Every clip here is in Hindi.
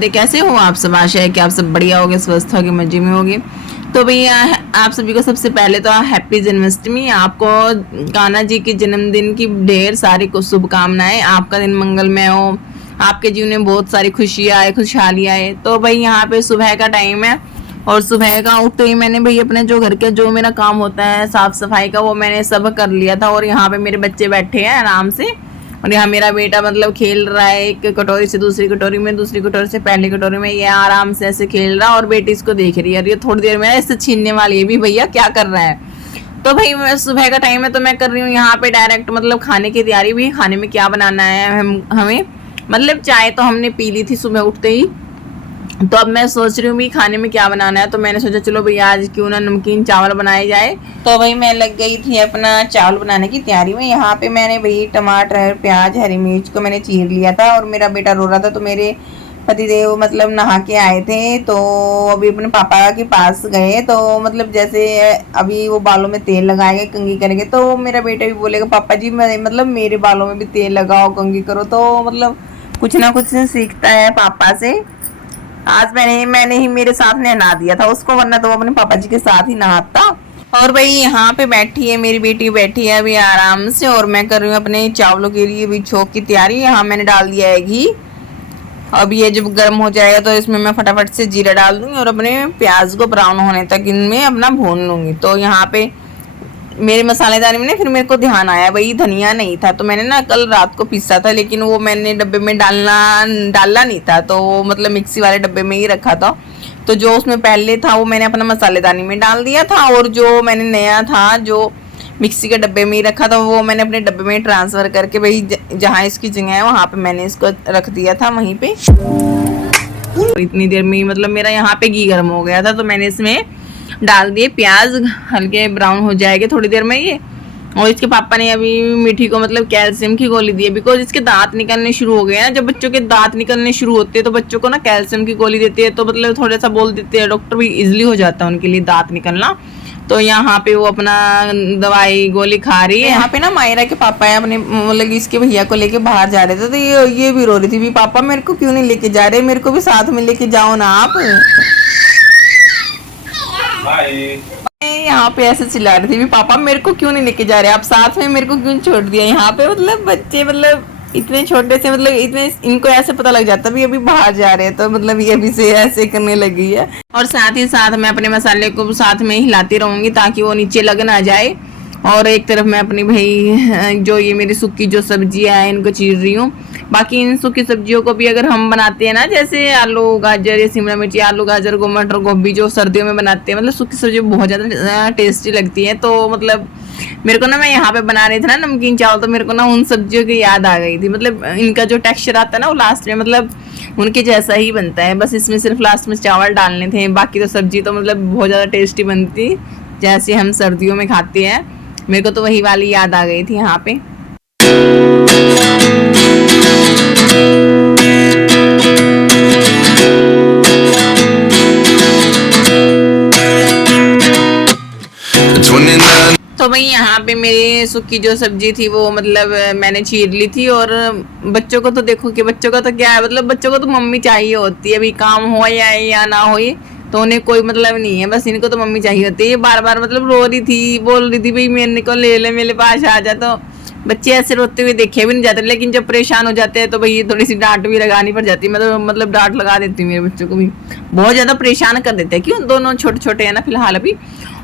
राधे, कैसे हो आप सब? आशा है कि आप सब बढ़िया होगे, स्वस्थ होगे, मजे में होगे। तो भैया आप सभी को सबसे पहले तो हैप्पी जन्माष्टमी। आपको कान्हा जी के जन्मदिन की ढेर सारी कुछ शुभकामनाएं। आपका दिन मंगलमय हो, आपके जीवन में बहुत सारी खुशियाँ आए, खुशहाली आए। तो भाई यहाँ पे सुबह का टाइम है और सुबह का उठते ही मैंने भाई अपने जो घर के जो मेरा काम होता है साफ सफाई का, वो मैंने सब कर लिया था। और यहाँ पे मेरे बच्चे बैठे हैं आराम से, और यहाँ मेरा बेटा मतलब खेल रहा है, एक कटोरी से दूसरी कटोरी में, दूसरी कटोरी से पहली कटोरी में, ये आराम से ऐसे खेल रहा है। और बेटी इसको देख रही है और ये थोड़ी देर में इससे छीनने वाली है भी, भैया क्या कर रहा है। तो भाई मैं सुबह का टाइम है तो मैं कर रही हूँ यहाँ पे डायरेक्ट मतलब खाने की तैयारी भी। खाने में क्या बनाना है हमें मतलब चाय तो हमने पी ली थी सुबह उठते ही, तो अब मैं सोच रही हूँ भी खाने में क्या बनाना है। तो मैंने सोचा चलो भैया आज क्यों ना नमकीन चावल बनाए जाए। तो भाई मैं लग गई थी अपना चावल बनाने की तैयारी में। यहाँ पे मैंने भाई टमाटर, प्याज, हरी मिर्च को मैंने चीर लिया था। और मेरा बेटा रो रहा था तो मेरे पतिदेव मतलब नहा के आए थे, तो अभी अपने पापा के पास गए। तो मतलब जैसे अभी वो बालों में तेल लगाएंगे, कंघी करेंगे, तो मेरा बेटा भी बोलेगा पापा जी मैं मतलब मेरे बालों में भी तेल लगाओ, कंघी करो। तो मतलब कुछ ना कुछ सीखता है पापा से। आज मैंने ही मेरे साथ नहा दिया था उसको, वरना तो वो अपने पापा जी के साथ ही नहाता। और भाई यहाँ पे बैठी है मेरी बेटी, बैठी है अभी आराम से, और मैं कर रही हूँ अपने चावलों के लिए भी छोंक की तैयारी। यहाँ मैंने डाल दिया है घी। अब ये जब गर्म हो जाएगा तो इसमें मैं फटाफट से जीरा डाल दूंगी और अपने प्याज को ब्राउन होने तक इनमें अपना भून लूंगी। तो यहाँ पे मेरे मसालेदानी में ना फिर मेरे को ध्यान आया भाई धनिया नहीं था, तो मैंने ना कल रात को पीसा था, लेकिन वो मैंने डब्बे में डालना नहीं था, तो मतलब मिक्सी वाले डब्बे में ही रखा था। तो जो उसमें पहले था वो मैंने अपना मसालेदानी में डाल दिया था, और जो मैंने नया था जो मिक्सी के डब्बे में ही रखा था वो मैंने अपने डब्बे में ट्रांसफ़र करके भाई जहाँ इसकी जगह है वहाँ पे मैंने इसको रख दिया था वहीं पे। इतनी देर में मतलब मेरा यहाँ पे घी गर्म हो गया था, तो मैंने इसमें डाल दिए प्याज, हल्के ब्राउन हो जाएंगे थोड़ी देर में ये। और इसके पापा ने अभी मीठी को मतलब कैल्शियम की गोली दी है, बिकॉज इसके दांत निकलने शुरू हो गए हैं। जब बच्चों के दांत निकलने शुरू होते हैं तो बच्चों को ना कैल्शियम की गोली देती है, तो मतलब थोड़ा सा बोल देते हैं डॉक्टर भी, इजिली हो जाता है उनके लिए दांत निकलना। तो यहाँ पे वो अपना दवाई गोली खा रही है। यहाँ पे ना मायरा के पापा है अपने मतलब इसके भैया को लेके बाहर जा रहे थे, तो ये भी रो रही थी भी पापा मेरे को क्यों नहीं लेके जा रहे, मेरे को भी साथ में लेके जाओ ना आप। यहाँ पे ऐसे चिल्ला रही थी भी पापा मेरे को क्यों नहीं लेके जा रहे आप साथ में, मेरे को क्यों छोड़ दिया। यहाँ पे मतलब बच्चे मतलब इतने छोटे से मतलब इतने इनको ऐसे पता लग जाता भी अभी बाहर जा रहे हैं, तो मतलब ये अभी से ऐसे करने लगी है। और साथ ही साथ मैं अपने मसाले को साथ में हिलाती रहूंगी ताकि वो नीचे लग ना जाए। और एक तरफ मैं अपनी भाई जो ये मेरी सूखी जो सब्जियां हैं इनको चीर रही हूँ। बाकी इन सूखी सब्जियों को भी अगर हम बनाते हैं ना, जैसे आलू गाजर या शिमला मिर्ची, आलू गाजर को मटर गोभी जो सर्दियों में बनाते हैं, मतलब सूखी सब्जी बहुत ज़्यादा टेस्टी लगती है। तो मतलब मेरे को ना मैं यहाँ पे बना रही थी ना नमकीन चावल, तो मेरे को ना उन सब्जियों की याद आ गई थी। मतलब इनका जो टेक्सचर आता है ना वो लास्ट में मतलब उनके जैसा ही बनता है, बस इसमें सिर्फ लास्ट में चावल डालने थे। बाकी तो सब्जी तो मतलब बहुत ज़्यादा टेस्टी बनती जैसे हम सर्दियों में खाते हैं। मेरे को तो वही वाली याद आ गई थी यहाँ पे। तो भाई यहाँ पे मेरी सूखी जो सब्जी थी वो मतलब मैंने चीर ली थी। और बच्चों को तो देखो कि बच्चों का तो क्या है, मतलब बच्चों को तो मम्मी चाहिए होती है, अभी काम हो या ना हो तो उन्हें कोई मतलब नहीं है, बस इनको तो मम्मी चाहिए होती है। ये बार बार मतलब रो रही थी, बोल रही थी भाई मेरे को ले ले, मेरे पास आ जा। तो बच्चे ऐसे रोते हुए देखे भी नहीं जाते, लेकिन जब परेशान हो जाते हैं तो भाई थोड़ी सी डांट भी लगानी पड़ जाती है। मतलब डांट लगा देती हूँ, मेरे बच्चों को भी बहुत ज़्यादा परेशान कर देते हैं, क्यों दोनों छोटे छोटे हैं ना फिलहाल अभी।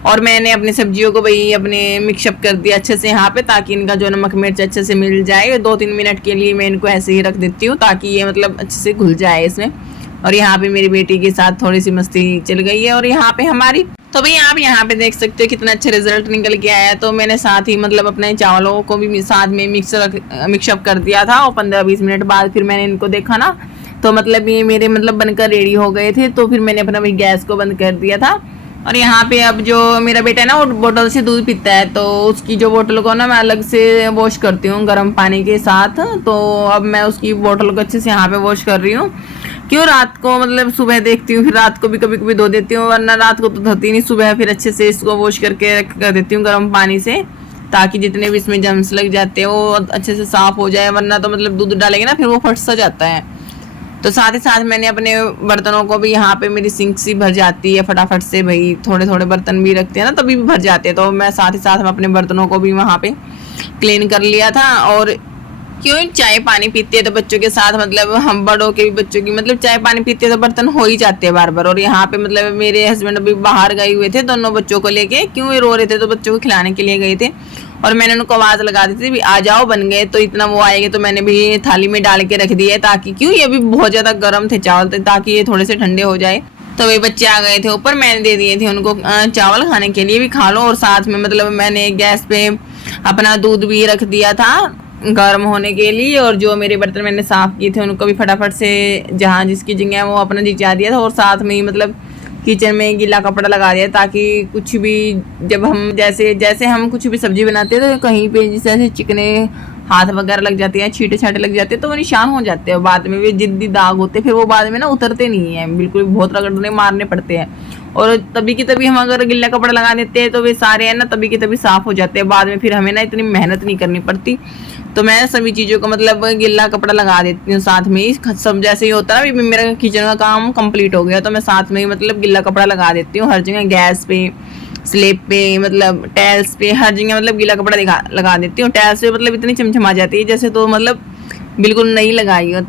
और मैंने अपनी सब्जियों को भाई अपने मिक्सअप कर दिया अच्छे से यहाँ पे, ताकि इनका जो नमक मिर्च अच्छे से मिल जाए। 2-3 मिनट के लिए मैं इनको ऐसे ही रख देती हूँ ताकि ये मतलब अच्छे से घुल जाए इसमें। और यहाँ पे मेरी बेटी के साथ थोड़ी सी मस्ती चल गई है। और यहाँ पे हमारी तो भाई आप यहाँ पे देख सकते हो कितना अच्छा रिजल्ट निकल के आया है। तो मैंने साथ ही मतलब अपने चावलों को भी साथ में मिक्सअप कर दिया था, और 15-20 मिनट बाद फिर मैंने इनको देखा ना, तो मतलब ये मेरे मतलब बनकर रेडी हो गए थे। तो फिर मैंने अपना भाई गैस को बंद कर दिया था। और यहाँ पे अब जो मेरा बेटा है ना वो बोतल से दूध पीता है, तो उसकी जो बोतल को ना मैं अलग से वॉश करती हूँ गर्म पानी के साथ। तो अब मैं उसकी बोतल को अच्छे से यहाँ पे वॉश कर रही हूँ, क्यों रात को मतलब सुबह देखती हूँ, फिर रात को भी कभी कभी धो देती हूँ, वरना रात को तो धोती नहीं, सुबह फिर अच्छे से इसको वॉश करके कर देती हूँ गर्म पानी से, ताकि जितने भी इसमें जर्म्स लग जाते हैं वो अच्छे से साफ हो जाए। वरना तो मतलब दूध डालेंगे ना फिर वो फट सा जाता है। तो साथ ही साथ मैंने अपने बर्तनों को भी, यहाँ पे मेरी सिंक सी भर जाती है फटाफट से, भाई थोड़े थोड़े बर्तन भी रखते हैं ना तभी भी भर जाते हैं, तो मैं साथ ही साथ अपने बर्तनों को भी वहाँ पे क्लीन कर लिया था। और क्यों चाय पानी पीते हैं तो बच्चों के साथ, मतलब हम बड़ों के भी बच्चों की, मतलब चाय पानी पीते हैं तो बर्तन हो ही जाते हैं बार बार। और यहाँ पे मतलब मेरे हस्बैंड अभी बाहर गए हुए थे दोनों बच्चों को लेके, क्यों ये रो रहे थे तो बच्चों को खिलाने के लिए गए थे, और मैंने उनको आवाज़ लगा दी थी भी आ जाओ बन गए, तो इतना वो आएंगे तो मैंने भी थाली में डाल के रख दिया है, ताकि क्यों ये भी बहुत ज़्यादा गर्म थे चावल थे, ताकि ये थोड़े से ठंडे हो जाए। तो वे बच्चे आ गए थे ऊपर, मैंने दे दिए थे उनको चावल खाने के लिए भी खा लो, और साथ में मतलब मैंने गैस पे अपना दूध भी रख दिया था गर्म होने के लिए, और जो मेरे बर्तन मैंने साफ़ किए थे उनको भी फटाफट से जहाँ जिसकी जगह वो अपना जिचा दिया था, और साथ में ही मतलब किचन में गीला कपड़ा लगा दिया, ताकि कुछ भी जब हम जैसे हम कुछ भी सब्जी बनाते हैं तो कहीं पे जैसे चिकने हाथ वगैरह लग जाते हैं, छींटे छाटे लग जाते हैं, तो वो निशान हो जाते हैं बाद में, वे जिद्दी दाग होते हैं, फिर वो बाद में ना उतरते नहीं हैं बिल्कुल, बहुत रगड़ने मारने पड़ते हैं। और तभी की तभी हम अगर गिल्ला कपड़ा लगा देते हैं तो वे सारे हैं ना तभी की तभी साफ़ हो जाते हैं, बाद में फिर हमें ना इतनी मेहनत नहीं करनी पड़ती। तो मैं सभी चीज़ों को मतलब गिल्ला कपड़ा लगा देती हूँ साथ में ही, सब जैसे ही होता है ना मेरा किचन का काम कंप्लीट हो गया तो मैं साथ में ही मतलब गिल्ला कपड़ा लगा देती हूँ हर जगह, गैस पे, स्लेब पे, मतलब टाइल्स पे, हर जगह मतलब गीला कपड़ा लगा देती हूँ। टाइल्स पे मतलब इतनी चमचमा जाती है जैसे तो मतलब बिल्कुल नहीं लगाई हो।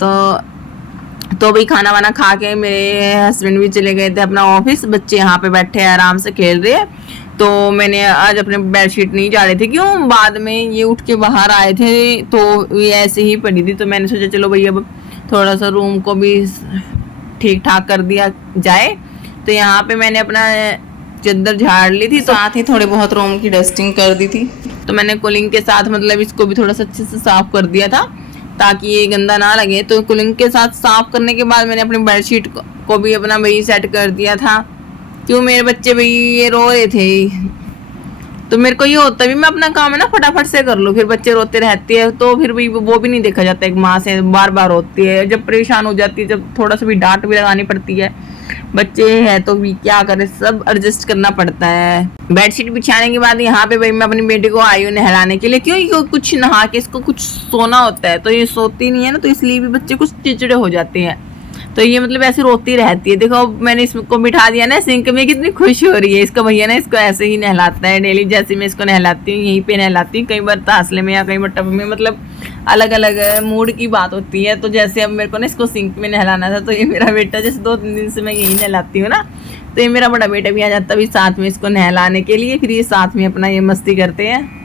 तो भाई खाना वाना खा के मेरे हस्बैंड भी चले गए थे अपना ऑफिस, बच्चे यहाँ पे बैठे हैं आराम से खेल रहे हैं। तो मैंने आज अपने बेडशीट नहीं जा रहे थे, क्यों बाद में ये उठ के बाहर आए थे तो ये ऐसे ही पड़ी थी, तो मैंने सोचा चलो भाई अब थोड़ा सा रूम को भी ठीक ठाक कर दिया जाए। तो यहाँ पे मैंने अपना चद्दर झाड़ ली थी, साथ ही थोड़े बहुत रूम की डस्टिंग कर दी थी। तो मैंने कूलिंग के साथ मतलब इसको भी थोड़ा सा अच्छे से साफ कर दिया था ताकि ये गंदा ना लगे। तो कूलिंग के साथ साफ करने के बाद मैंने अपनी बेडशीट को भी अपना वही सेट कर दिया था, क्यों मेरे बच्चे भाई ये रो रहे थे, तो मेरे को ये होता भी मैं अपना काम है ना फटाफट से कर लूँ, फिर बच्चे रोते रहते हैं तो फिर भी वो भी नहीं देखा जाता, एक माँ से बार बार होती है, जब परेशान हो जाती है, जब थोड़ा सा भी डांट भी लगानी पड़ती है, बच्चे हैं तो भी क्या करें, सब एडजस्ट करना पड़ता है। बेडशीट बिछाने के बाद यहाँ पे भाई मैं अपनी बेटी को आई हूँ नहलाने के लिए, क्यों कुछ नहा के इसको कुछ सोना होता है, तो ये सोती नहीं है ना, तो इसलिए भी बच्चे कुछ चिड़चिड़े हो जाते हैं, तो ये मतलब ऐसे रोती रहती है। देखो मैंने इसको बिठा दिया ना सिंक में, कितनी खुश हो रही है, इसका भैया ना इसको ऐसे ही नहलाता है डेली, जैसे मैं इसको नहलाती हूँ यहीं पे नहलाती हूँ, कई बार तासले में या कई बार टब में, मतलब अलग अलग मूड की बात होती है। तो जैसे अब मेरे को ना इसको सिंक में नहलाना था, तो ये मेरा बेटा जैसे 2-3 दिन से मैं यही नहलाती हूँ ना, तो ये मेरा बड़ा बेटा भी आ जाता भी साथ में इसको नहलाने के लिए, फिर ये साथ में अपना ये मस्ती करते हैं।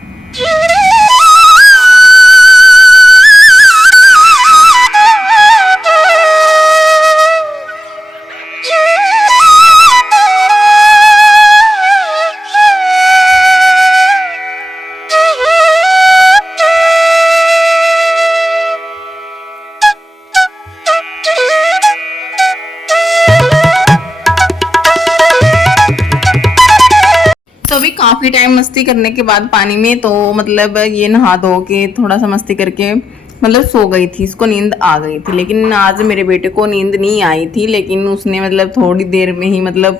तो अभी काफ़ी टाइम मस्ती करने के बाद पानी में, तो मतलब ये नहा धो के थोड़ा सा मस्ती करके मतलब सो गई थी, इसको नींद आ गई थी। लेकिन आज मेरे बेटे को नींद नहीं आई थी, लेकिन उसने मतलब थोड़ी देर में ही मतलब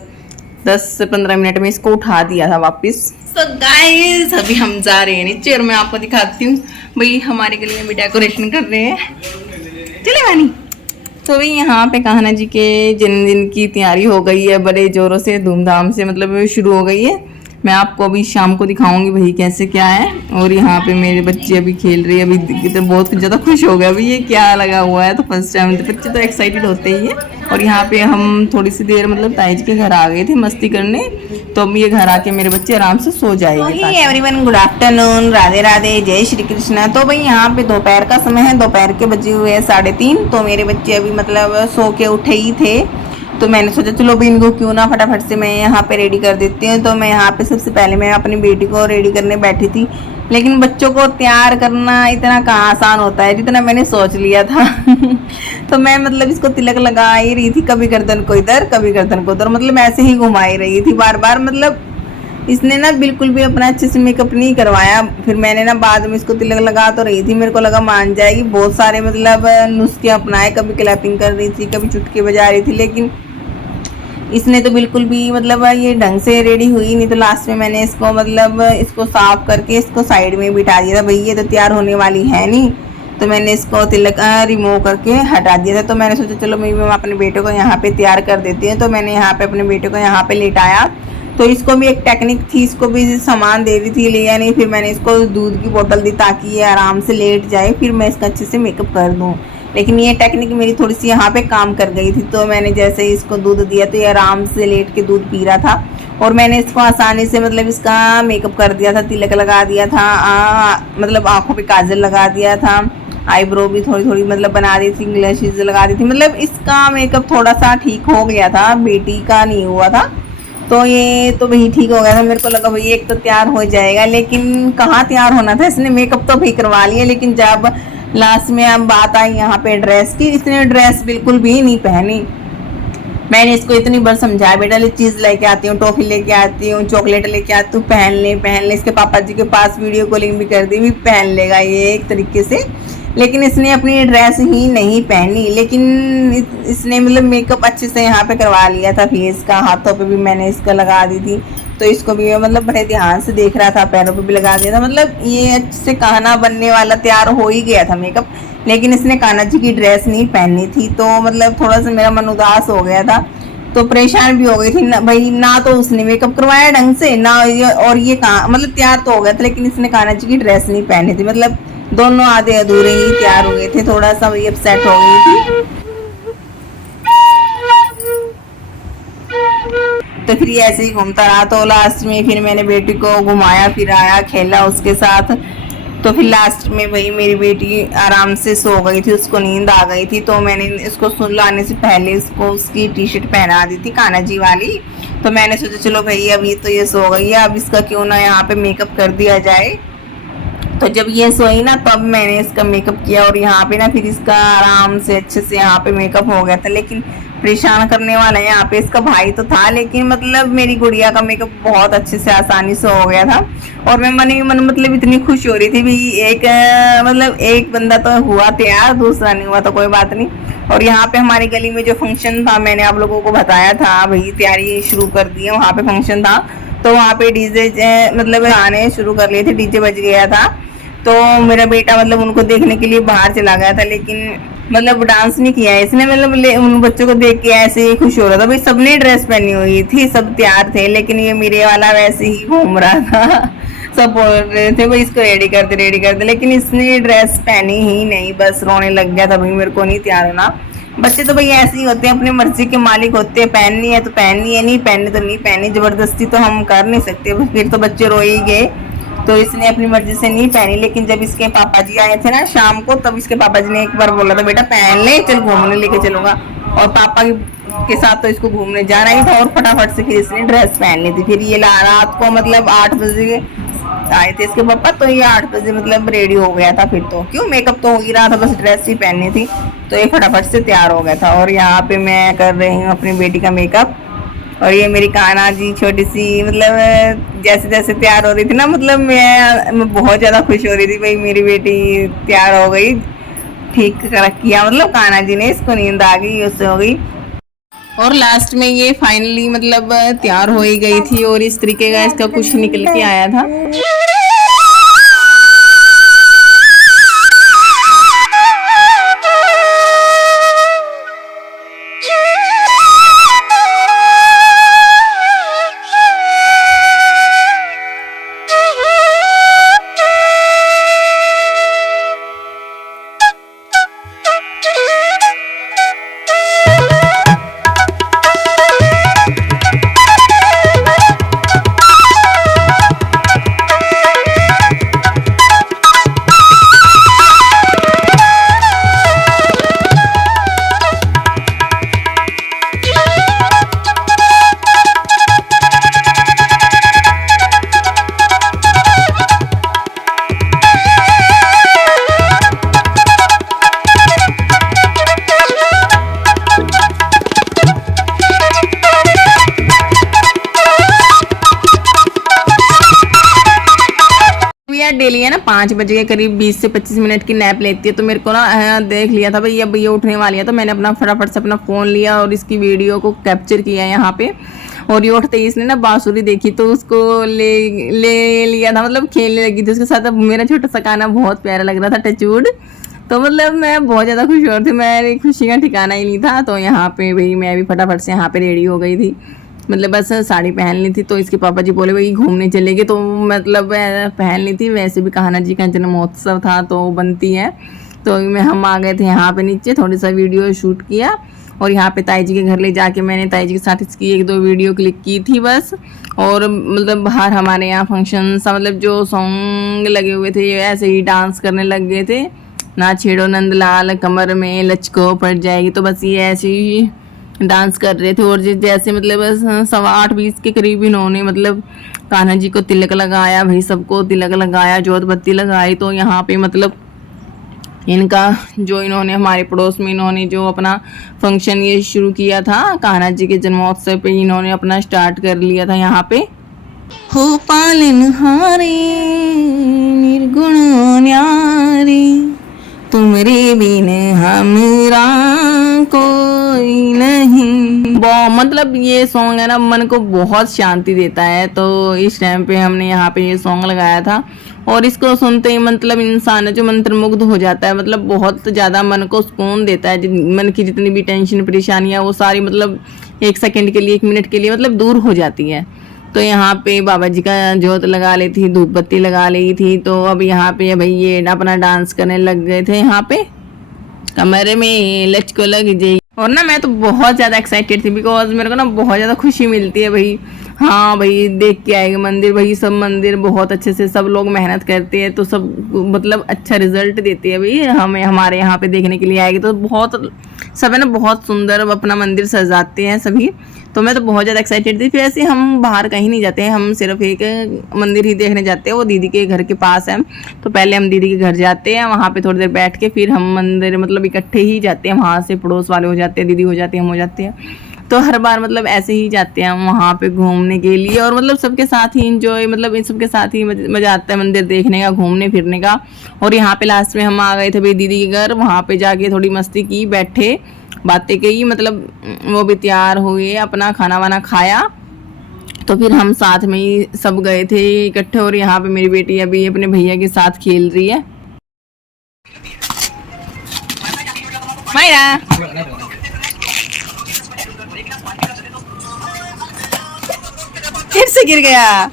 10 से 15 मिनट में इसको उठा दिया था वापस। तो गाइस अभी हम जा रहे हैं नीचे, और मैं आपको दिखाती हूँ भाई हमारे के लिए अभी डेकोरेशन कर रहे हैं, चले वानी। तो भाई यहाँ पे कान्हा जी के जन्मदिन की तैयारी हो गई है, बड़े जोरों से धूमधाम से मतलब शुरू हो गई है। मैं आपको अभी शाम को दिखाऊंगी भाई कैसे क्या है। और यहाँ पे मेरे बच्चे अभी खेल रहे हैं, अभी तो बहुत ज़्यादा खुश हो गए, अभी ये क्या लगा हुआ है, तो फर्स्ट टाइम तो बच्चे तो एक्साइटेड होते ही है। और यहाँ पे हम थोड़ी सी देर मतलब ताइज के घर आ गए थे मस्ती करने, तो अब ये घर आके मेरे बच्चे आराम से सो जाएंगे। Everyone good afternoon, Radhe Radhe, जय श्री कृष्णा। तो भाई यहाँ पे दोपहर का समय है, दोपहर के बजे हुए हैं 3:30। तो मेरे बच्चे अभी मतलब सो के उठे ही थे, तो मैंने सोचा चलो भी इनको क्यों ना फटाफट से मैं यहाँ पे रेडी कर देती हूँ। तो मैं यहाँ पे सबसे पहले मैं अपनी बेटी को रेडी करने बैठी थी, लेकिन बच्चों को तैयार करना इतना कहाँ आसान होता है जितना मैंने सोच लिया था। तो मैं मतलब इसको तिलक लगा ही रही थी, कभी गर्दन को इधर कभी गर्दन को उधर, मतलब ऐसे ही घुमाई रही थी बार बार। मतलब इसने ना बिल्कुल भी अपना अच्छे से मेकअप नहीं करवाया। फिर मैंने ना बाद में इसको तिलक लगा तो रही थी, मेरे को लगा मान जाएगी, बहुत सारे मतलब नुस्खे अपनाए, कभी क्लैपिंग कर रही थी, कभी चुटकी बजा रही थी, लेकिन इसने तो बिल्कुल भी मतलब ये ढंग से रेडी हुई नहीं। तो लास्ट में मैंने इसको मतलब इसको साफ करके इसको साइड में बिठा दिया था, भाई ये तो तैयार होने वाली है नहीं, तो मैंने इसको तिलक रिमूव करके हटा दिया था। तो मैंने सोचा चलो मैं अपने बेटे को यहाँ पे तैयार कर देती हूँ। तो मैंने यहाँ पे अपने बेटे को यहाँ पे लिटाया। तो इसको भी एक टेक्निक थी, इसको भी सामान दे रही थी, लिया नहीं। फिर मैंने इसको दूध की बोतल दी ताकि ये आराम से लेट जाए, फिर मैं इसका अच्छे से मेकअप कर दूँ। लेकिन ये टेक्निक मेरी थोड़ी सी यहाँ पे काम कर गई थी। तो मैंने जैसे ही इसको दूध दिया तो ये आराम से लेट के दूध पी रहा था और मैंने इसको आसानी से मतलब इसका मेकअप कर दिया था, तिलक लगा दिया था, मतलब आँखों पे काजल लगा दिया था, आईब्रो भी थोड़ी थोड़ी मतलब बना दी थी, ग्लैशेज लगा दी थी। मतलब इसका मेकअप थोड़ा सा ठीक हो गया था, बेटी का नहीं हुआ था। तो ये तो भाई ठीक हो गया था। मेरे को लगा भाई एक तो तैयार हो जाएगा, लेकिन कहाँ तैयार होना था, इसने मेकअप तो भाई करवा लिया। लेकिन जब लास्ट में अब बात आई यहाँ पे ड्रेस की, इसने ड्रेस बिल्कुल भी नहीं पहनी। मैंने इसको इतनी बार समझाया, बेटा ये चीज़ लेके आती हूँ, टॉफी लेके आती हूँ, चॉकलेट लेके आती हूँ, पहन ले। इसके पापा जी के पास वीडियो कॉलिंग भी कर दी, भी पहन लेगा ये एक तरीके से। लेकिन इसने अपनी ड्रेस ही नहीं पहनी। लेकिन इसने मतलब मेकअप अच्छे से यहाँ पे करवा लिया था, फेस का, हाथों पे भी मैंने इसका लगा दी थी। तो इसको भी मतलब बड़े ध्यान से देख रहा था, पैरों पे भी लगा दिया था। मतलब ये अच्छे से कान्हा बनने वाला तैयार हो ही गया था मेकअप। लेकिन इसने कान्हा जी की ड्रेस नहीं पहनी थी। तो मतलब थोड़ा सा मेरा मन उदास हो गया था, तो परेशान भी हो गई थी ना भाई। ना तो उसने मेकअप करवाया ढंग से, ना और ये कहाँ मतलब तैयार तो हो गया था, लेकिन इसने कान्हा जी की ड्रेस नहीं पहनी थी। मतलब दोनों आधे अधूरे ही तैयार हो गए थे। थोड़ा सा वही अपसेट हो गई थी। तो फिर ये ऐसे ही घूमता रहा। तो लास्ट में फिर मैंने बेटी को घुमाया फिराया, खेला उसके साथ। तो फिर लास्ट में वही मेरी बेटी आराम से सो गई थी, उसको नींद आ गई थी। तो मैंने इसको सुलाने से पहले इसको उसकी टी शर्ट पहना दी थी कान्हा जी वाली। तो मैंने सोचा चलो भाई अभी तो ये सो गई है, अब इसका क्यों ना यहाँ पे मेकअप कर दिया जाए। तो जब ये सोई ना तब मैंने इसका मेकअप किया और यहाँ पे ना फिर इसका आराम से अच्छे से यहाँ पे मेकअप हो गया था। लेकिन परेशान करने वाला यहाँ पे इसका भाई तो था, लेकिन मतलब मेरी गुड़िया का मेकअप बहुत अच्छे से आसानी से हो गया था। और मैं मन ही मन मतलब इतनी खुश हो रही थी भाई, एक मतलब एक बंदा तो हुआ तैयार, दूसरा नहीं हुआ तो कोई बात नहीं। और यहाँ पे हमारी गली में जो फंक्शन था, मैंने आप लोगों को बताया था भाई तैयारी शुरू कर दी है, वहाँ पे फंक्शन था। तो वहाँ पे डीजे मतलब गाने शुरू कर लिए थे, डीजे बज गया था। तो मेरा बेटा मतलब उनको देखने के लिए बाहर चला गया था, लेकिन मतलब डांस नहीं किया है इसने। मतलब उन बच्चों को देख के ऐसे ही खुश हो रहा था भाई। सबने ड्रेस पहनी हुई थी, सब तैयार थे, लेकिन ये मेरे वाला वैसे ही घूम रहा था। सब बोल रहे थे भाई इसको रेडी कर दे, लेकिन इसने ड्रेस पहनी ही नहीं, बस रोने लग गया था भाई मेरे को नहीं तैयार होना। बच्चे तो भाई ऐसे ही होते हैं, अपनी मर्जी के मालिक होते हैं, पहननी है तो पहननी है, नहीं पहननी तो नहीं पहननी, जबरदस्ती तो हम कर नहीं सकते, फिर तो बच्चे रो ही गए। तो इसने अपनी मर्जी से नहीं पहनी। लेकिन जब इसके पापा जी आए थे ना शाम को, तब इसके पापा जी ने एक बार बोला था बेटा पहन ले, चल घूमने लेके चलूंगा। और पापा के साथ तो इसको घूमने जाना ही था, और फटाफट से फिर इसने ड्रेस पहन ली थी। फिर ये रात को मतलब 8 बजे आए थे इसके पापा, तो ये 8 बजे मतलब रेडी हो गया था। फिर तो क्यों मेकअप तो हो ही रहा था, बस ड्रेस ही पहननी थी। तो ये फटाफट से तैयार हो गया था। और यहाँ पे मैं कर रही हूँ अपनी बेटी का मेकअप। और ये मेरी कान्हा जी छोटी सी मतलब जैसे जैसे तैयार हो रही थी ना, मतलब मैं बहुत ज़्यादा खुश हो रही थी भाई मेरी बेटी तैयार हो गई, ठीक किया। मतलब कान्हा जी ने, इसको नींद आ गई, उससे हो गई। और लास्ट में ये फाइनली मतलब तैयार हो ही गई थी, और इस तरीके का इसका कुछ निकल के आया था। डेली है ना 5 बजे के करीब 20 से 25 मिनट की नैप लेती है। तो मेरे को ना देख लिया था भाई अब ये उठने वाली है, तो मैंने अपना फटाफट से अपना फ़ोन लिया और इसकी वीडियो को कैप्चर किया यहाँ पे। और ये उठते ही इसने ना बांसुरी देखी, तो उसको ले लिया था, मतलब खेलने लगी थी उसके साथ। अब मेरा छोटा सा काना बहुत प्यारा लग रहा था, टचवुड। तो मतलब मैं बहुत ज़्यादा खुश हो रही थी, मेरी खुशी का ठिकाना ही नहीं था। तो यहाँ पे भाई मैं भी फटाफट से यहाँ पे रेडी हो गई थी, मतलब बस साड़ी पहन ली थी। तो इसके पापा जी बोले भाई घूमने चलेंगे, तो मतलब पहन ली थी। वैसे भी कान्हा जी का जन्मोत्सव था तो बनती है। तो मैं हम आ गए थे यहाँ पे नीचे, थोड़ी सा वीडियो शूट किया और यहाँ पे ताई जी के घर ले जाके मैंने ताई जी के साथ इसकी 1-2 वीडियो क्लिक की थी बस। और मतलब बाहर हमारे यहाँ फंक्शन सा, मतलब जो सॉन्ग लगे हुए थे ऐसे ही डांस करने लग गए थे। ना छेड़ो नंदलाल कमर में लचको पड़ जाएगी, तो बस ये ऐसे ही डांस कर रहे थे। और जैसे मतलब बस 8:15 के करीब इन्होंने मतलब कान्हा जी को तिलक लगाया, भाई सबको तिलक लगाया, जोत बत्ती लगाई। तो यहाँ पे मतलब इनका जो इन्होंने हमारे पड़ोस में इन्होंने जो अपना फंक्शन ये शुरू किया था कान्हा जी के जन्मोत्सव पे, इन्होंने अपना स्टार्ट कर लिया था यहाँ पे। हो पालनहारे निर्गुण न्यारे तुमरे बिन हमरा कोई नहीं। मतलब ये सॉन्ग है ना, मन को बहुत शांति देता है। तो इस टाइम पे हमने यहाँ पे ये सॉन्ग लगाया था और इसको सुनते ही मतलब इंसान है जो मंत्रमुग्ध हो जाता है। मतलब बहुत ज़्यादा मन को सुकून देता है। मन की जितनी भी टेंशन परेशानियाँ वो सारी मतलब 1 सेकंड के लिए 1 मिनट के लिए मतलब दूर हो जाती है। तो यहाँ पे बाबा जी का जोत लगा ली थी, धूप बत्ती लगा ली थी। तो अब यहाँ पे भाई ये अपना डांस करने लग गए थे यहाँ पे, कमरे में लचको लग जाए। और ना मैं तो बहुत ज़्यादा एक्साइटेड थी बिकॉज मेरे को ना बहुत ज़्यादा खुशी मिलती है भाई। हाँ भाई देख के आएगा मंदिर, भाई सब मंदिर बहुत अच्छे से सब लोग मेहनत करते हैं तो सब मतलब अच्छा रिजल्ट देते हैं भाई। हमें हमारे यहाँ पे देखने के लिए आएगी तो बहुत सब है ना, बहुत सुंदर अपना मंदिर सजाते हैं सभी। तो मैं तो बहुत ज़्यादा एक्साइटेड थी। फिर ऐसे हम बाहर कहीं नहीं जाते हैं, हम सिर्फ एक मंदिर ही देखने जाते हैं, वो दीदी के घर के पास है। तो पहले हम दीदी के घर जाते हैं, वहाँ पे थोड़ी देर बैठ के फिर हम मंदिर मतलब इकट्ठे ही जाते हैं। वहाँ से पड़ोस वाले हो जाते हैं, दीदी हो जाती है, हम हो जाते हैं। तो हर बार मतलब ऐसे ही जाते हैं हम वहाँ पे घूमने के लिए और मतलब सबके साथ ही इंजॉय, मतलब इन सबके साथ ही मज़ा आता है मंदिर देखने का, घूमने फिरने का। और यहाँ पे लास्ट में हम आ गए थे भाई दीदी के घर, वहाँ पे जाके थोड़ी मस्ती की, बैठे बातें की, मतलब वो भी तैयार हुए, अपना खाना वाना खाया। तो फिर हम साथ में ही सब गए थे इकट्ठे। और यहाँ पे मेरी बेटी अभी अपने भैया के साथ खेल रही है। मायरा फिर से गिर गया।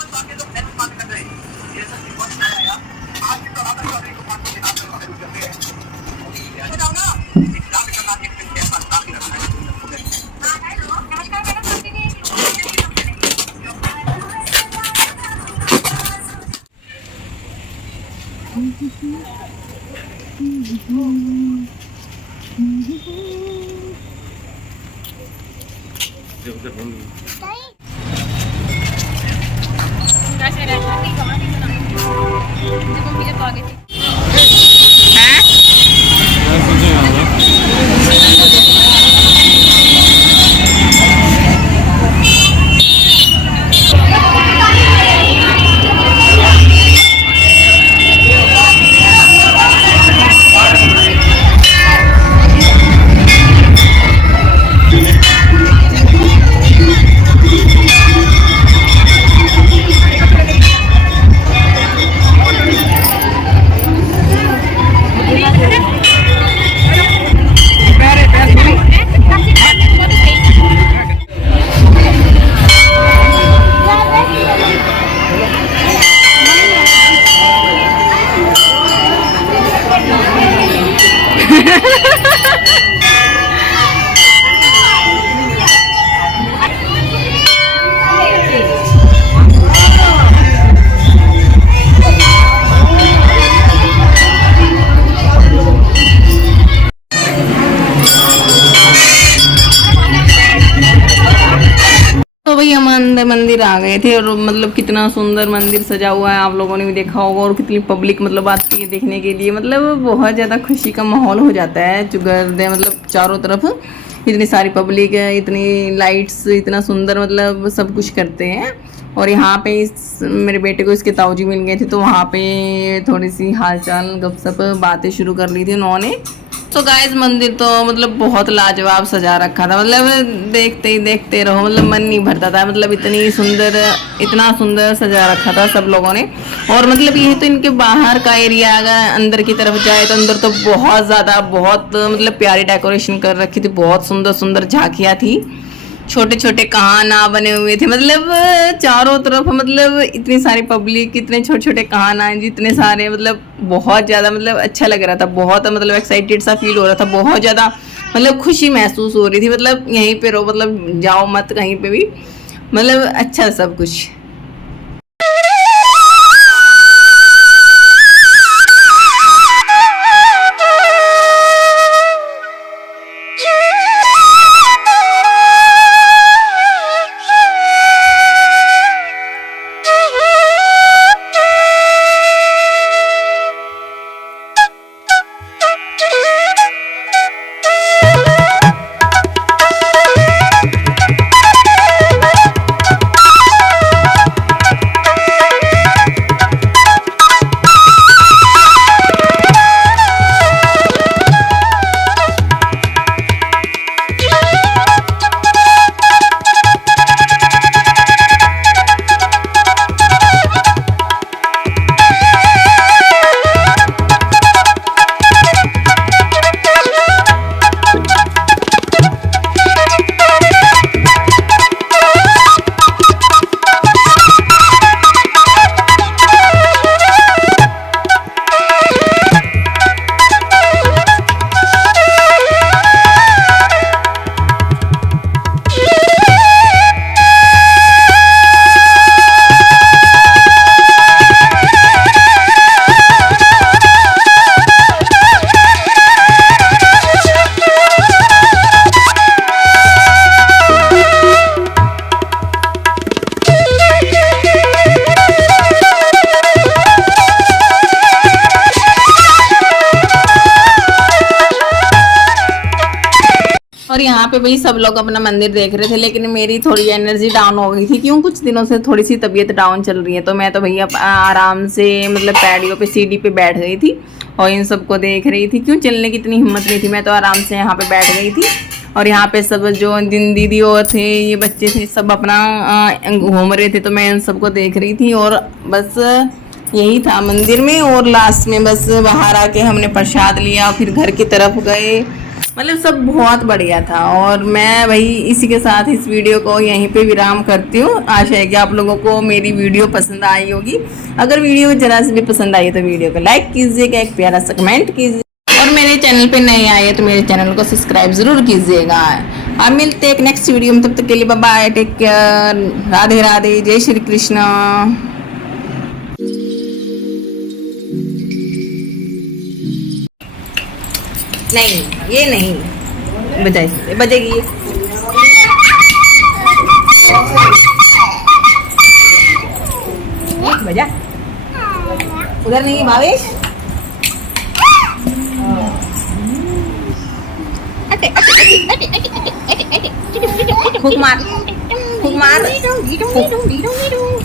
तो भाई हम अंदर मंदिर आ गए थे और मतलब कितना सुंदर मंदिर सजा हुआ है, आप लोगों ने भी देखा होगा। और कितनी पब्लिक मतलब आती है देखने के लिए, मतलब बहुत ज़्यादा खुशी का माहौल हो जाता है। चुगर्द है मतलब चारों तरफ इतनी सारी पब्लिक है, इतनी लाइट्स, इतना सुंदर मतलब सब कुछ करते हैं। और यहाँ पे मेरे बेटे को इसके ताऊजी मिल गए थे, तो वहाँ पे थोड़ी सी हालचाल गपशप बातें शुरू कर ली थी उन्होंने। तो गाइस मंदिर तो मतलब बहुत लाजवाब सजा रखा था, मतलब देखते ही देखते रहो, मतलब मन नहीं भरता था, मतलब इतना सुंदर सजा रखा था सब लोगों ने। और मतलब ये तो इनके बाहर का एरिया, अगर अंदर की तरफ जाए तो अंदर तो बहुत ज़्यादा बहुत मतलब प्यारी डेकोरेशन कर रखी थी, बहुत सुंदर सुंदर झांकियाँ थी, छोटे छोटे कहाना बने हुए थे, मतलब चारों तरफ, मतलब इतनी सारी पब्लिक, इतने छोटे छोटे कहाना, जितने सारे, मतलब बहुत ज़्यादा मतलब अच्छा लग रहा था, बहुत मतलब एक्साइटेड सा फील हो रहा था, बहुत ज़्यादा मतलब खुशी महसूस हो रही थी, मतलब यहीं पे रहो, मतलब जाओ मत कहीं पे भी, मतलब अच्छा सब कुछ। और यहाँ पे भाई सब लोग अपना मंदिर देख रहे थे, लेकिन मेरी थोड़ी एनर्जी डाउन हो गई थी, क्यों कुछ दिनों से थोड़ी सी तबीयत डाउन चल रही है, तो मैं तो भैया आराम से मतलब पैडियों पे सीढ़ी पे बैठ गई थी और इन सबको देख रही थी, क्यों चलने की इतनी हिम्मत नहीं थी, मैं तो आराम से यहाँ पे बैठ गई थी। और यहाँ पे सब जो जिन दीदी और थे, ये बच्चे थे, सब अपना घूम रहे थे, तो मैं इन सबको देख रही थी, और बस यही था मंदिर में। और लास्ट में बस बाहर आके हमने प्रसाद लिया, फिर घर की तरफ गए, मतलब सब बहुत बढ़िया था। और मैं भाई इसी के साथ इस वीडियो को यहीं पे विराम करती हूँ। आशा है कि आप लोगों को मेरी वीडियो पसंद आई होगी। अगर वीडियो जरा से भी पसंद आई तो वीडियो को लाइक कीजिएगा, एक प्यारा सा कमेंट कीजिए, और मेरे चैनल पे नए आए तो मेरे चैनल को सब्सक्राइब जरूर कीजिएगा। अब मिलते हैं एक नेक्स्ट वीडियो में, तब तक के लिए bye bye, take care, Radhe Radhe, जय श्री कृष्ण। नहीं, ये नहीं बजाएगी, बजेगी ये। बजा, उधर नहीं भावेश, फूक मार, फूक मार, फूक।